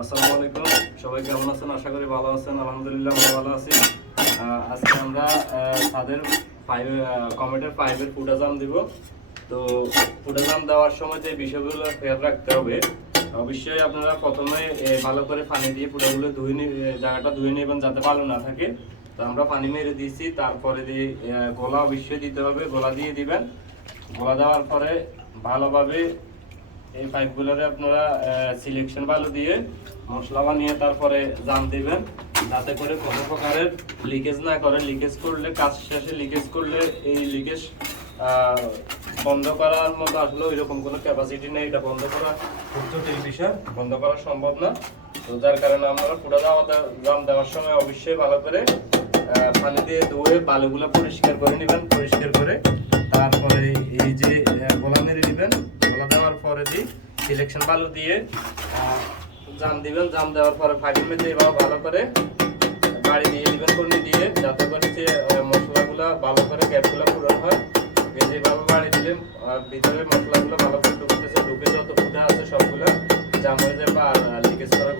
আসসালামু আলাইকুম, সবাই কেমন আছেন? আশা করি ভালো আছেন। আলহামদুলিল্লাহ আমরা ভালো আছি। আজকে আমরা ছাদের কমেটের পাইপের ফুটাজাম দিব। তো ফুটাজাম দেওয়ার সময় যে বিষয়গুলো খেয়াল রাখতে হবে, অবশ্যই আপনারা প্রথমে ভালো করে পানি দিয়ে ফুটাগুলো জায়গাটা ধুয়ে নেবেন যাতে ভালো না থাকে। তো আমরা পানি মেরে দিয়েছি, তারপরে দিয়ে গোলা অবশ্যই দিতে হবে, গোলা দিয়ে দিবেন। গোলা দেওয়ার পরে ভালোভাবে এই পাইপগুলোরে আপনারা সিলেকশন ভালো দিয়ে মশলা বানিয়ে তারপরে জাম দিবেন, যাতে করে কোনো প্রকারের লিকেজ না করে। লিকেজ করলে, কাজ শেষে লিকেজ করলে এই লিকেজ বন্ধ করার মতো আসলে ওই রকম কোনো ক্যাপাসিটি নেই। এটা বন্ধ করা খুব জটিল বিষয়, বন্ধ করা সম্ভব না। তো যার কারণে আমরা পুরো জাম দেওয়ার সময় অবশ্যই ভালো করে পানি দিয়ে ধুয়ে বালুগুলো পরিষ্কার করে নেবেন। পরিষ্কার করে তারপরে এই যে গোলা মেরে দিবেন। গোলা দেওয়ার পরে সিলেকশন বালু দিয়ে জাম দিবেন। জাম দেওয়ার পরে ফাইটিং মেঝে এভাবে ভালো করে বাড়ি দিয়ে দিবেন, কর্নি দিয়ে, যাতে করে যে মশলাগুলো ভালো করে গ্যাপগুলো পূরণ হয়। যেভাবে বাড়ি দিলে ভিতরে মশলাগুলো ভালো করে ঢুকতেছে, ঢুকে যত ফুটা আছে সবগুলো জাম হয়ে যাবে আর লিকেজ করার